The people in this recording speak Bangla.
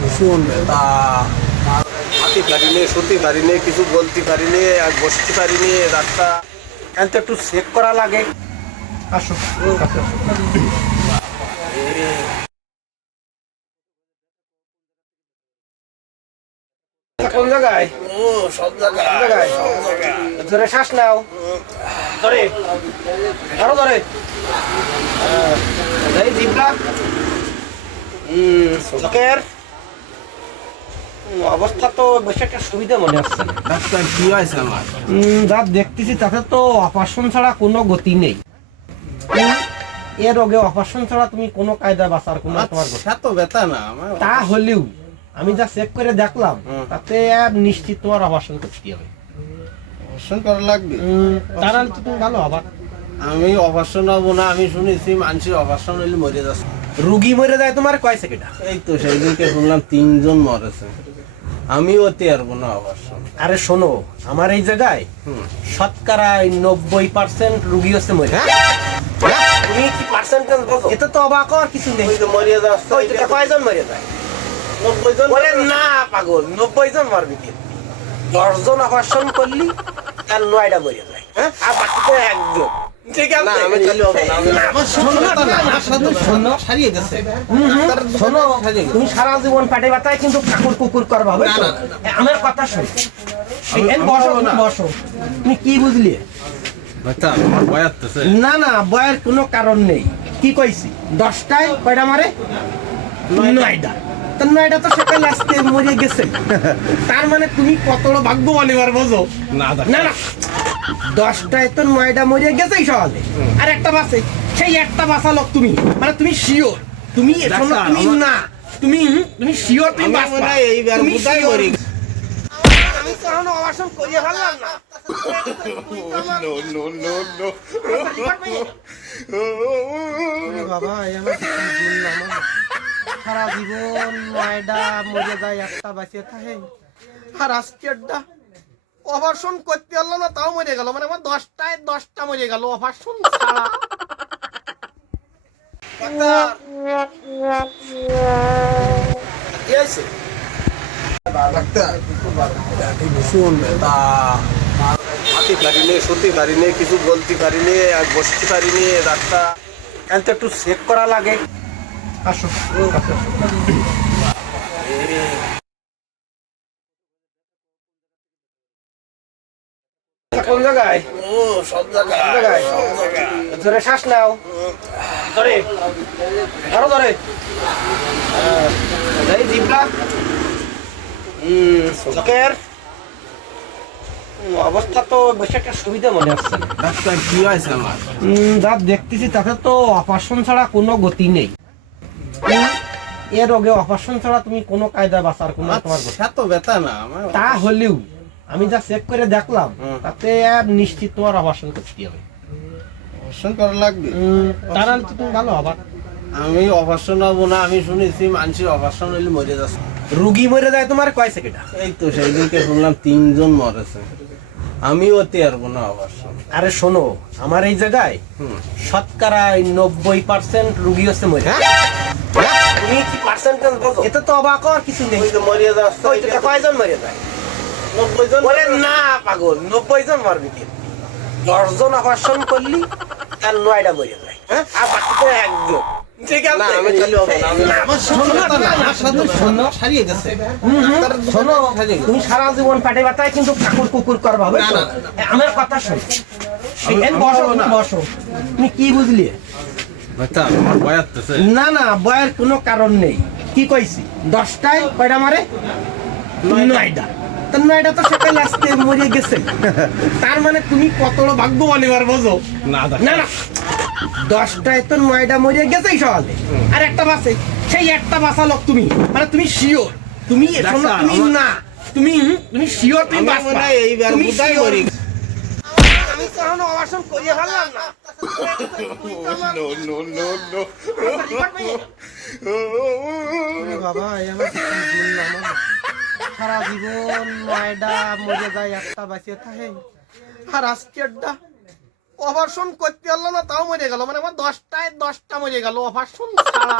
ভীষণ ব্যথা, হাঁটি পারিনি, শুতে পারিনি, কিছু বলতে পারিনি, আর বসতে পারিনি। ডাক্তার তো একটু চেক করা লাগে। আসো। কোন জায়গায়? সব জায়গায়। ধরে শ্বাস নাও, ধরে আরো ধরে জিভটা। চোখের অবস্থা তো বেশি একটা সুবিধা মনে হচ্ছে না। ডাক্তার কি হয়েছে আমার? যা দেখতেছি তাতে তো অপারেশন ছাড়া কোনো গতি নেই। এ রোগে অপারেশন ছাড়া তুমি কোনো কায়দা বাঁচার কোনো তোমার এত ব্যথা না আমার। তা হলেও আমি যা চেক করে দেখলাম তাতে নিশ্চিত তোমার অপারেশন করতে হবে। অপারেশন করা লাগবে? তারা তুমি ভালো আবার। আমি অপারেশন হবো না, আমি শুনেছি মানুষের অপারেশন হইলে মরে যাচ্ছে। রুগী মরে যায় তোমার কয় সেকেন্ড? এই তো সেই দিনকে শুনলাম 3 জন মরেছে। আমি ওতে পারবো না অপারেশন। আরে শোনো, আমার এই জায়গায় শতকরা 90% রুগী হচ্ছে মরে। তুমি কি পার্সেন্টেজ বলো? এটা তো অবাক হওয়ার কিছু নেই। মরে যাচ্ছে। কয়জন মরে যায়? 90 জন। বলে না পাগল, 90 জন মরবে কি? 10 জন অপারেশন করলি তার 9টা মরে যায়। হ্যাঁ, আর বাকিতে একজন। ঠিক আছে, না আমি খালি হবে না। আমার শোনো না, শোনো হারিয়ে গেছে। শোনো, তুমি সারা জীবন পেটে ব্যথায় কিন্তু ঠাকুর কুকুর করবা হবে তো? আমার কথা শোনো, বসো। তুমি কি বুঝলি? আচ্ছা, আমার ভয় আসছে। না না, ভয়ের কোনো কারণ নেই। কি কইছি? 10টায় কয়টা মারে? 9টা। তো 9টা তো সকালে আজকে মরে গেছে। তার মানে তুমি কত বড় ভাগ্যবান এবার বোঝো। না না 10টায় তো 9টা মরে গেছেই সকালে। আর একটা বাসে, সেই একটা বাঁচালো তুমি। মানে তুমি শিওর? তুমি শোনো, তুমি না, তুমি শিওর তুমি বাঁচবা। এইবার বুঝাই মরি। আমি তো এখনো অপারেশন করিয়ে ফেললাম না। বাবা, সারা জীবন 9টা মরে যায়, একটা বাঁচিয়ে থাকে। আর আজকেরটা অপারেশন করতে পারলো না, তাও মরে গেল। মানে আমার 10টায় 10টা মরে গেল অপারেশন ছাড়া। ভীষণ ব্যথা, হাঁটি পারিনি, শুতে পারিনি, কিছু বলতে পারিনি, আর বসতে পারিনি। ডাক্তার তো একটু চেক করা লাগে। আসো। কোন জায়গায়? সব জায়গায়। ধরে শ্বাস নাও, ধরে আরো ধরে জিভটা। চোখের অবস্থা তো বেশি একটা সুবিধা মনে হচ্ছে না। ডাক্তার কি হয়েছে আমার? যা দেখতেছি তাতে তো অপারেশন ছাড়া কোনো গতি নেই। এ রোগে অপারেশন ছাড়া তুমি কোনো কায়দা বাঁচার কোনো তোমার এত ব্যথা না আমার। তা হলেও আমি যা চেক করে দেখলাম তাতে নিশ্চিত তোমার অপারেশন করতে হবে। অপারেশন করা লাগবে? তারা তুমি ভালো আবার। আমি অপারেশন হবো না, আমি শুনেছি মানুষের অপারেশন হইলে মরে যাচ্ছে। রুগী মরে যায় তোমার কয় সেকেন্ড? এই তো সেই দিনকে শুনলাম 3 জন মরেছে। আমি ওতে পারবো না অপারেশন। আরে শোনো, আমার এই জায়গায় শতকরা 90% রুগী হচ্ছে মরে। তুমি কি পার্সেন্টেজ বলো? এটা তো অবাক হওয়ার কিছু নেই। মরে যাচ্ছে। কয়জন মরে যায়? 90 জন। বলে না পাগল, 90 জন মরবে কি? 10 জন অপারেশন করলি তার 9টা মরে যায়। হ্যাঁ, আর বাকিতে একজন। ঠিক আছে, না আমি খালি হবে না। আমার শোনো, হারিয়ে গেছে। শোনো, তুমি সারা জীবন পেটে ব্যথায় কিন্তু ঠাকুর কুকুর করবা হবে তো? আমার কথা শোনো, বসো। তুমি কি বুঝলি? আচ্ছা, আমার ভয় আসছে। না না, ভয়ের কোনো কারণ নেই। কি কইছি? 10টায় কয়টা মারে? 9টা। তো 9টা তো সকালে আজকে মরে গেছে। তার মানে তুমি কত বড় ভাগ্যবান এবার বোঝো। না 10টায় তো 9টা মরে গেছেই সকালে। আর একটা বাসে, সেই একটা বাঁচালো তুমি। মানে তুমি শিওর? তুমি শোনো, তুমি না, তুমি শিওর তুমি বাঁচবা। এইবার বুঝাই মরি। আমি তো এখনো অপারেশন করিয়ে ফেললাম না। বাবা, সারা জীবন 9টা মরে যায়, একটা বাঁচিয়ে থাকে। আর আজকেরটা অপারেশন করতে পারলো না তাও মরে গেল, মানে আমার 10টায় 10টা মরে গেল অপারেশন ছাড়া।